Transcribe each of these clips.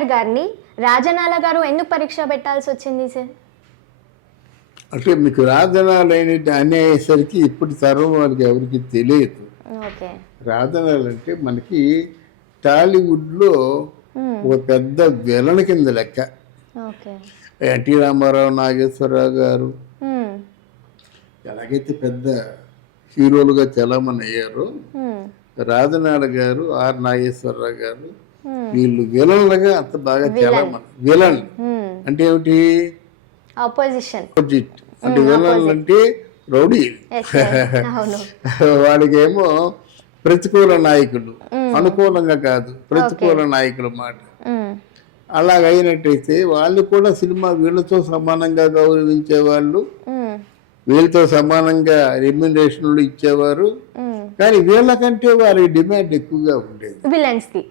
ఎన్టీఆర్ గారిని రాజనాల గారు ఎందుకు పరీక్ష పెట్టాల్సి వచ్చింది సార్ అంటే మీకు రాధనాలు అనేసరికి ఇప్పుడు తరం వాళ్ళకి ఎవరికి తెలియదు ఓకే రాధనాలు అంటే మనకి టాలీవుడ్లో ఒక పెద్ద విలన్ కింద లెక్క ఎన్టీ రామారావు నాగేశ్వరరావు గారు. ఎలాగైతే పెద్ద హీరోలుగా చలామణి అయ్యారో. రాధనాడ గారు ఆర్ నాగేశ్వరరావు గారు. వీళ్ళు విలన్లుగా అంత బాగా చలామణి విలన్. అంటే ఏమిటి? ఆపోజిషన్ అంటే విలన్ అంటే రౌడీ. వాళ్ళకేమో ప్రతికూల నాయకులు. అనుకూలంగా కాదు. ప్రతికూల నాయకుల మాట. అలాగైనట్టయితే వాళ్ళు కూడా సినిమా వీళ్ళతో సమానంగా గౌరవించే వాళ్ళు. వీళ్ళతో సమానంగా రెమ్యునరేషన్లు ఇచ్చేవారు. కానీ వీళ్ళకంటే వారి డిమాండ్ ఎక్కువగా ఉండేది. విలన్స్కి.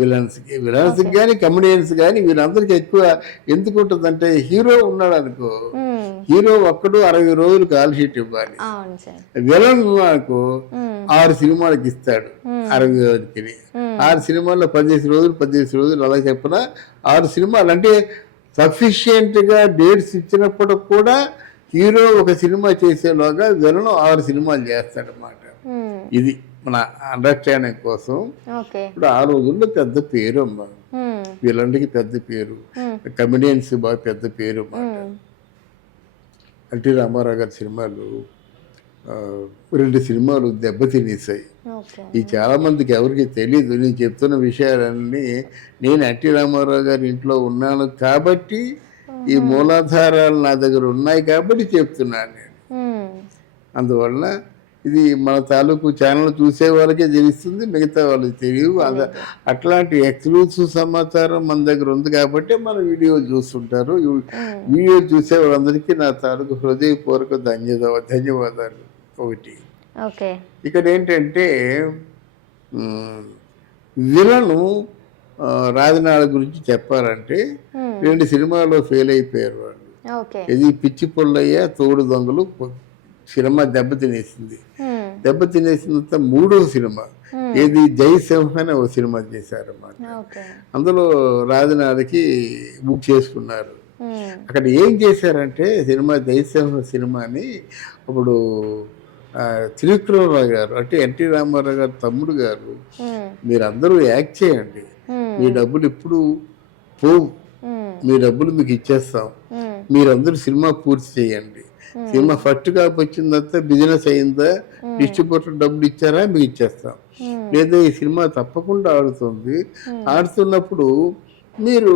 విలన్స్కి విలన్స్కి కానీ కమెడియన్స్ కానీ వీళ్ళందరికీ ఎక్కువ ఎందుకు ఉంటుందంటే హీరో ఉన్నాడు అనుకో. హీరో ఒక్కడు అరవై రోజులు కాల్ షీట్ ఇవ్వాలి. విలన్ నాకు. ఆరు సినిమాలకి ఇస్తాడు అరవై రోజులకి. ఆరు సినిమాల్లో పదిహేను రోజులు పదిహేను రోజులు అలా చెప్పిన ఆరు సినిమాలు. అంటే sufficient గా డేట్స్ ఇచ్చినప్పుడు కూడా హీరో ఒక సినిమా చేసేలోగా విలన్ ఆరు సినిమాలు చేస్తాడనమాట. ఇది. మన అండర్స్టాండింగ్ కోసం. ఇప్పుడు ఆ రోజుల్లో పెద్ద పేరు అమ్మా. మ్మ్. విలన్కి పెద్ద పేరు. కమెడియన్స్ బాగా పెద్ద పేరు అన్నమాట. ఎన్టీ రామారావు గారి సినిమాలు రెండు సినిమాలు దెబ్బతినేసాయి ఈ చాలా మందికి ఎవరికి తెలియదు నేను చెప్తున్న విషయాలన్నీ నేను ఎన్టీ రామారావు గారి ఇంట్లో ఉన్నాను కాబట్టి ఈ మూలాధారాలు నా దగ్గర ఉన్నాయి కాబట్టి చెప్తున్నాను నేను. అందువల్ల ఇది మన తాలూకు ఛానల్ చూసే వాళ్ళకే తెలుస్తుంది మిగతా వాళ్ళకి తెలియదు. అట్లాంటి ఎక్స్క్లూసివ్ సమాచారం మన దగ్గర ఉంది కాబట్టి మన వీడియో చూస్తుంటారు. వీడియో చూసే వాళ్ళందరికీ నా తాలూకు హృదయపూర్వక ధన్యవాద ధన్యవాదాలు. ఒకటి. ఓకే. ఇక్కడ ఏంటంటే విలను ఆ, రాజనాల గురించి చెప్పాలంటే. రెండు సినిమాలో ఫెయిల్ అయిపోయారు వాళ్ళు. ఇది పిచ్చి పుల్లయ్య తోడు దొంగలు సినిమా దెబ్బతినేసింది మ్మ్. దెబ్బతినేసిన తర్వాత మూడో సినిమా ఏది జయసింహ అనే ఒక సినిమా చేశారన్నమాట అందులో రాజనాలకి బుక్ చేసుకున్నారు. అక్కడ ఏం చేశారంటే సినిమా జయసింహ సినిమాని అప్పుడు ఆ, త్రివిక్రమరావు గారు అంటే ఎన్టీ రామారావు గారు తమ్ముడు గారు. మీరందరూ యాక్ట్ చేయండి. మీ డబ్బులు ఎప్పుడు పోవు. మీ డబ్బులు మీకు ఇచ్చేస్తాం. మీరందరూ సినిమా పూర్తి చేయండి సినిమా ఫస్ట్ కాపు వచ్చిన తర్వాత బిజినెస్ అయిందా? డిస్ట్రిబ్యూటర్ డబ్బులు ఇచ్చారా? మీకు ఇచ్చేస్తాం. లేదా ఈ సినిమా తప్పకుండా ఆడుతుంది. ఆడుతున్నప్పుడు మీరు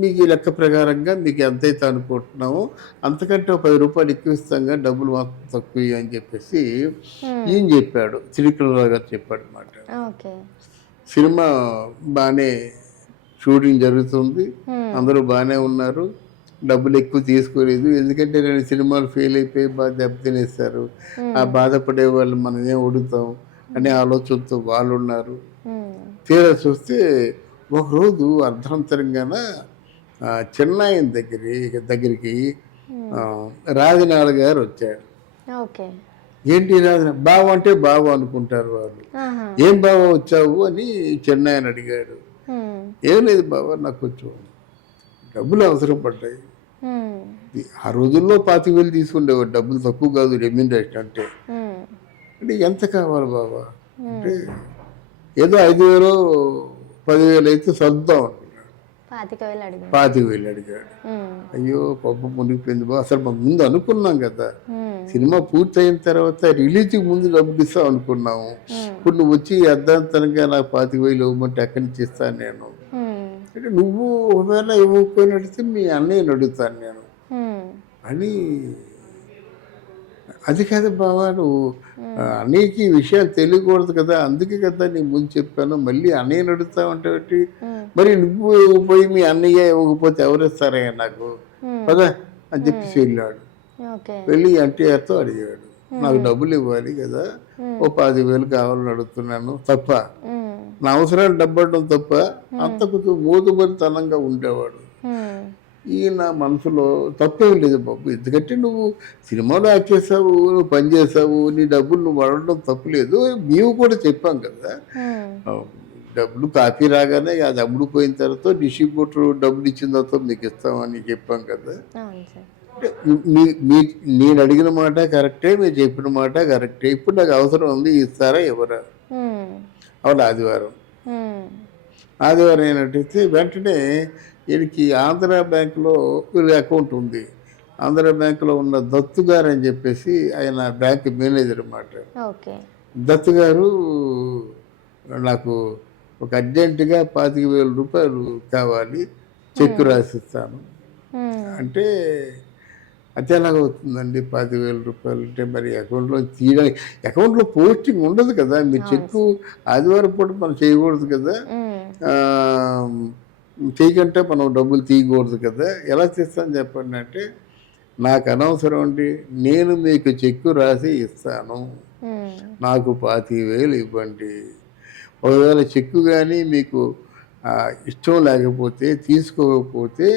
మీకు ఈ లెక్క ప్రకారంగా మీకు ఎంతైతే అనుకుంటున్నామో అంతకంటే ఒక పది రూపాయలు ఎక్కువ ఇస్తాం కానీ డబ్బులు మాత్రం తక్కువ అని చెప్పేసి ఈయన చెప్పాడు. శ్రీకృష్ణరావు గారు చెప్పాడు అనమాట సినిమా బాగానే షూటింగ్ జరుగుతుంది. అందరూ బాగానే ఉన్నారు. డబ్బులు ఎక్కువ తీసుకోలేదు. ఎందుకంటే రెండు సినిమాలు ఫెయిల్ అయిపోయి బాగా దెబ్బతినేస్తారు ఆ బాధపడే వాళ్ళు మనం ఏం అడుగుతాం అనే ఆలోచనతో వాళ్ళు ఉన్నారు. తీరా చూస్తే ఒకరోజు అర్ధంతరంగాన ఆ, చెన్నైన్ దగ్గరి దగ్గరికి రాజనాల గారు వచ్చాడు ఏంటి రాజన బావ అంటే బావ అనుకుంటారు వాళ్ళు. ఏం బావ వచ్చావు? అని చెన్నై అని అడిగాడు. ఏం లేదు బావ నాకు కొంచెం డబ్బులు అవసరం పడ్డాయి. ఆ రోజుల్లో పాతిక వేలు తీసుకుండేవాడు డబ్బులు తక్కువ కాదు రెమ్యూనరేషన్ అంటే. మ్మ్. అంటే ఎంత కావాలి బాబా? అంటే ఏదో ఐదు వేలు పదివేలు అయితే సర్దుదాం అనుకున్నాడు. పాతిక వేలు అడిగాడు. అయ్యో పాపం మునిగిపోయింది బా అసలు మనం ముందు అనుకున్నాం కదా. సినిమా పూర్తయిన తర్వాత రిలీజ్కి ముందు డబ్బులు ఇస్తాం అనుకున్నాము. ఇప్పుడు నువ్వు వచ్చి అర్ధాంతరంగా నాకు పాతిక వేలు ఇవ్వమంటే ఎక్కడి నుంచి ఇస్తాను నేను. అంటే నువ్వు ఒకవేళ ఇవ్వకపోయినట్టు మీ అన్నయ్యని అడుగుతాను నేను. అని అది కాదు బావా నువ్వు అన్నయ్యకి ఈ విషయాలు తెలియకూడదు కదా అందుకే కదా నీ ముందు చెప్పాను మళ్ళీ అన్నయ్యని? మ్మ్. మరి నువ్వు పోయి మీ అన్నయ్య ఇవ్వకపోతే ఎవరిస్తారయ్యా నాకు. పదా అని చెప్పేసి వెళ్ళాడు వెళ్ళి ఎన్టీఆర్తో అడిగాడు నాకు డబ్బులు ఇవ్వాలి కదా ఓ పది వేలు కావాలని అడుగుతున్నాను తప్ప. నా అవసరాలు డబ్బడడం తప్ప అంత కొంచెం మోదుబరితనంగా ఉండేవాడు. ఈయన మనసులో తప్పేం లేదు బాబు. ఎందుకంటే నువ్వు సినిమాలో యాక్ట్ చేసావు నువ్వు పని చేసావు నీ డబ్బులు నువ్వు అడగడం తప్పులేదు మేము కూడా చెప్పాం కదా. డబ్బులు కాపీ రాగానే అది అమ్ముడుపోయిన తర్వాత డిస్ట్రిబ్యూటర్ డబ్బులు ఇచ్చిన తర్వాత మీకు ఇస్తామని చెప్పాం కదా. మీ నేను అడిగిన మాట కరెక్టే మీరు చెప్పిన మాట కరెక్టే. ఇప్పుడు నాకు అవసరం ఉంది ఇస్తారా ఎవరా. అవును ఆదివారం. ఆదివారం అయినట్టయితే వెంటనే వీరికి ఆంధ్ర బ్యాంకులో వీళ్ళ అకౌంట్ ఉంది. ఆంధ్ర బ్యాంకులో ఉన్న దత్తు గారు అని చెప్పేసి ఆయన బ్యాంక్ మేనేజర్ అన్నమాట. ఓకే. దత్తు గారు నాకు ఒక అర్జెంటుగా పాతిక వేల రూపాయలు కావాలి చెక్కు రాసిస్తాను. అంటే అది ఎలాగ అవుతుందండి పాతిక వేల రూపాయలు అంటే మరి అకౌంట్లో తీయడానికి అకౌంట్లో పోస్టింగ్ ఉండదు కదా. మీరు చెక్కు ఆదివారం పూట మనం చేయకూడదు కదా. చేయకంటే మనం డబ్బులు తీయకూడదు కదా. ఎలా చేస్తాను చెప్పండి అంటే నాకు అనవసరం అండి. నేను మీకు చెక్కు రాసి ఇస్తాను. నాకు పాతి వేలు ఇవ్వండి. ఒకవేళ చెక్కు కానీ మీకు ఇష్టం లేకపోతే తీసుకోకపోతే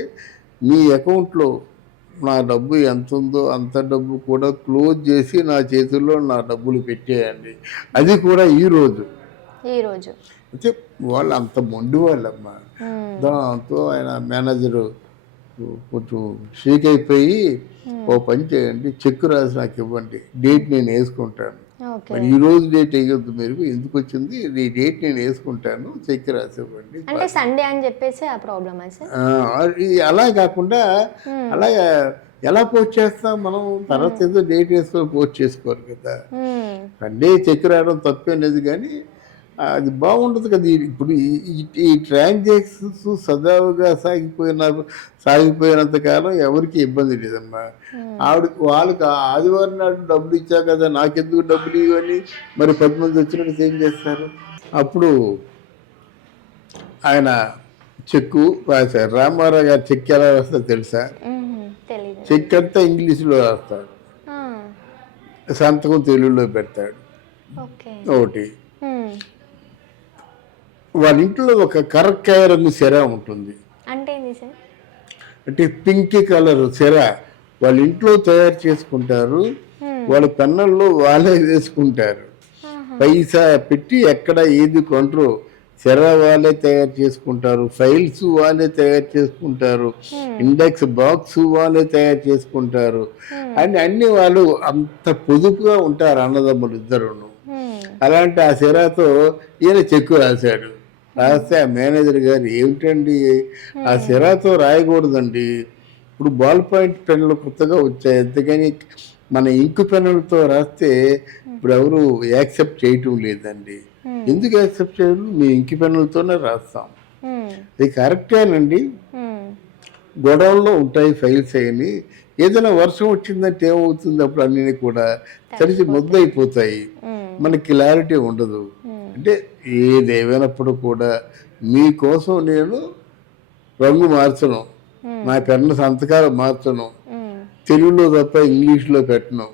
మీ అకౌంట్లో నా డబ్బు ఎంత ఉందో అంత డబ్బు కూడా క్లోజ్ చేసి నా చేతుల్లో నా డబ్బులు పెట్టేయండి. అది కూడా ఈరోజు ఈరోజు అయితే వాళ్ళు అంత మొండి వాళ్ళమ్మా. మ్మ్. దాంతో ఆయన మేనేజరు కొంచెం షేక్ అయిపోయి ఓ పని చేయండి చెక్ రాసి నాకు ఇవ్వండి. డేట్ నేను వేసుకుంటాను. మరి ఈ రోజు డేట్ వేయొద్దు మీరు? ఎందుకు వచ్చింది ఈ డేట్ నేను వేసుకుంటాను చెక్ రాసి ఇవ్వండి అంటే సండే అని చెప్పేసి ఆ ప్రాబ్లమా అలా కాకుండా అలా ఎలా పోస్ట్ చేస్తాం మనం? తర్వాత ఏదో డేట్ వేసుకొని పోస్ట్ చేసుకోరు కదా. సండే చెక్ రావడం తప్పేం లేదు కానీ అది బాగుంటుంది కదా. ఇప్పుడు ఈ- ట్రాన్సాక్షన్స్ సజావుగా సాగిపోయిన సాగిపోయినంత కాలం ఎవరికి ఇబ్బంది లేదమ్మా. ఆవిడ వాళ్ళకి ఆదివారం నాడు డబ్బులు ఇచ్చా కదా నాకెందుకు డబ్బులు ఇవని మరి పది మంది వచ్చినట్టు ఏం చేస్తారు? అప్పుడు ఆయన చెక్కు రాశారు. రామారావు గారు చెక్ ఎలా రాస్తారో తెలుసా? చెక్ అంతా ఇంగ్లీష్లో రాస్తాడు. ఆ. సంతకం తెలుగులో పెడతాడు. ఒకటి. మ్మ్. వాళ్ళ ఇంట్లో ఒక కరక్కాయ రంగు సెర ఉంటుంది. అంటే అంటే పింక్ కలర్ సెర. వాళ్ళ ఇంట్లో తయారు చేసుకుంటారు. వాళ్ళ పెన్నుల్లో వాళ్ళే వేసుకుంటారు. పైసా పెట్టి ఎక్కడ ఏది కొంటారో సెర వాళ్ళే తయారు చేసుకుంటారు. ఫైల్స్ వాళ్ళే తయారు చేసుకుంటారు. ఇండెక్స్ బాక్స్ వాళ్ళే తయారు చేసుకుంటారు. అని అన్ని వాళ్ళు అంత పొదుపుగా ఉంటారు అన్నదమ్ములు ఇద్దరును. అలాంటి ఆ సిరాతో ఈయన చెక్కు రాశాడు. రాస్తే ఆ మేనేజర్ గారు ఏమిటండి? ఆ సిరాతో రాయకూడదండి. ఇప్పుడు బాల్ పాయింట్ పెన్నులు కొత్తగా వచ్చాయి. అంతేగాని మన ఇంకు పెన్నులతో రాస్తే ఇప్పుడు ఎవరు యాక్సెప్ట్ చేయటం లేదండి. ఎందుకు యాక్సెప్ట్ చేయరు? మీ ఇంకి పెన్నులతోనే రాస్తాం. ఇది కరెక్టేనండి. గొడవల్లో ఉంటాయి ఫైల్స్ అయ్యి ఏదైనా వర్షం వచ్చిందంటే ఏమవుతుంది? అప్పుడు అన్నీ కూడా తడిసి ముద్దయిపోతాయి. మ్మ్. మనకి క్లారిటీ ఉండదు. అంటే ఏదేమైనప్పుడు కూడా మీకోసం నేను రంగు మార్చను. నా పెన్ను సంతకాలు మార్చను. తెలుగులో తప్ప ఇంగ్లీష్లో పెట్టను.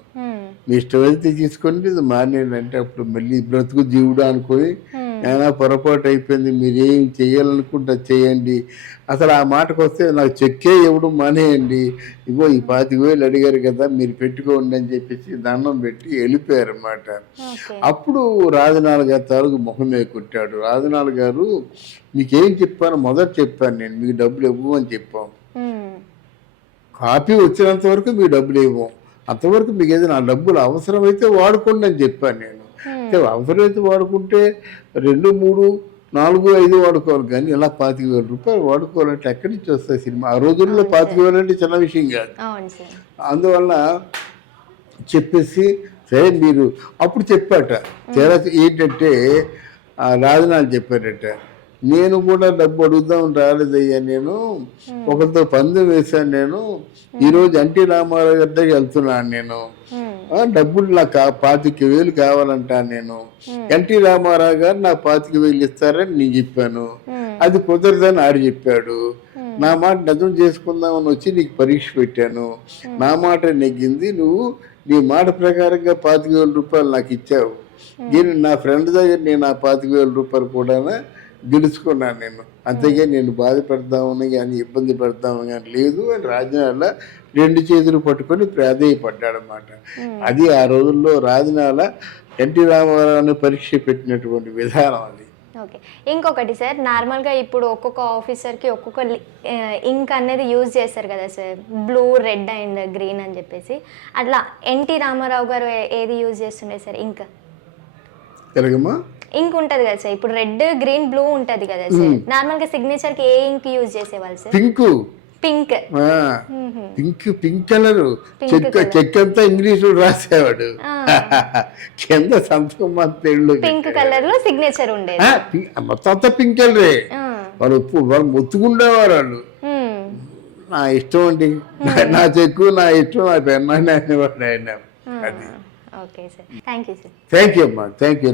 మీ ఇష్టమైతే తీసుకోండి ఇది మానేయండి అప్పుడు మళ్ళీ బ్రతుకు జీవుడు అనుకొని ఏమైనా పొరపాటు అయిపోయింది మీరు ఏం చేయాలనుకుంటే చేయండి. అసలు ఆ మాటకు వస్తే నాకు చెక్కే ఇవ్వడం మానేయండి. ఇగో ఈ పాతిక వేలు అడిగారు కదా మీరు పెట్టుకోండి అని చెప్పేసి దండం పెట్టి వెళ్ళిపోయారు అన్నమాట అప్పుడు రాజనాల గారి తాలూకు ముఖమే కొట్టాడు. రాజనాల గారు మీకేం చెప్పాను మొదట చెప్పాను నేను మీకు డబ్బులు ఇవ్వమని చెప్పాం. మ్మ్. కాపీ వచ్చినంత వరకు మీ డబ్బులు ఇవ్వం. అంతవరకు మీకు ఏదైనా డబ్బులు అవసరమైతే వాడుకోండి అని చెప్పాను నేను. అంటే అవసరమైతే వాడుకుంటే రెండు మూడు నాలుగు ఐదు వాడుకోవాలి. కానీ ఇలా పాతిక వేల రూపాయలు వాడుకోవాలంటే ఎక్కడి నుంచి వస్తాయి సినిమా? ఆ రోజుల్లో పాతిక వేలు అంటే చిన్న విషయం కాదు. అందువల్ల చెప్పేసి సరే మీరు అప్పుడు చెప్పాట. తెర ఏంటంటే రాజనాలు చెప్పారట. నేను కూడా డబ్బు అడుగుదాం రాలేదయ్యా నేను. ఒకరితో పందెం వేశాను నేను. ఈరోజు ఎన్టీ రామారావు గారి దగ్గరికి వెళ్తున్నాను నేను. డబ్బులు నాకు పాతిక వేలు కావాలంటాను నేను. ఎన్టీ రామారావు గారు నా పాతిక వేలు ఇస్తారని నేను చెప్పాను. అది కుదరదని ఆడు చెప్పాడు. నా మాట నిజం చేసుకుందామని వచ్చి నీకు పరీక్ష పెట్టాను. నా మాట నెగ్గింది. నువ్వు నీ మాట ప్రకారంగా పాతిక వేల రూపాయలు నాకు ఇచ్చావు. నేను నా ఫ్రెండ్ దగ్గర నేను ఆ పాతిక వేల రూపాయలు కూడా గెలుచుకున్నాను నేను. అంతేగా నేను బాధ పెడదామని కానీ ఇబ్బంది పెడదామని కానీ లేదు అని రాజనాల రెండు చేతులు పట్టుకొని ప్రాధేయపడ్డాడనమాట అది ఆ రోజుల్లో రాజనాల ఎన్టీ రామారావుని పరీక్ష పెట్టినటువంటి విధానం అది. ఓకే. ఇంకొకటి సార్ నార్మల్గా ఇప్పుడు ఒక్కొక్క ఆఫీసర్కి ఒక్కొక్క ఇంక్ అనేది యూజ్ చేస్తారు కదా sir blue red and green అని చెప్పేసి. అట్లా ఎన్టీ రామారావు గారు ఏది యూజ్ చేస్తుండే సార్ ఇంక్? ఇంక్ ఉంటుంది కదా సార్. ఇప్పుడు రెడ్ గ్రీన్ బ్లూ ఉంటుంది కదా సార్. నార్మల్గా సిగ్నేచర్కి ఏ ఇంక్ యూజ్ చేసేవాళ్ళు sir? Pink. Pink. Pink pink colour check check అంతా ఇంగ్లీష్ రాసేవాడు. కింద సంతకం మా పెళ్ళు పింక్ కలర్లో సిగ్నేచర్ ఉండేది. మొత్తం అంతా పింక్ కలరే వాళ్ళు ఉప్పు వాళ్ళు మొత్తుకుండేవారు వాళ్ళు. నా ఇష్టం అండి. నా- చెక్కు నా ఇష్టం నా పెన్నాన్ని అనేవాడు ఆయన. అది. Okay sir. Thank you sir thank you అమ్మా. Thank you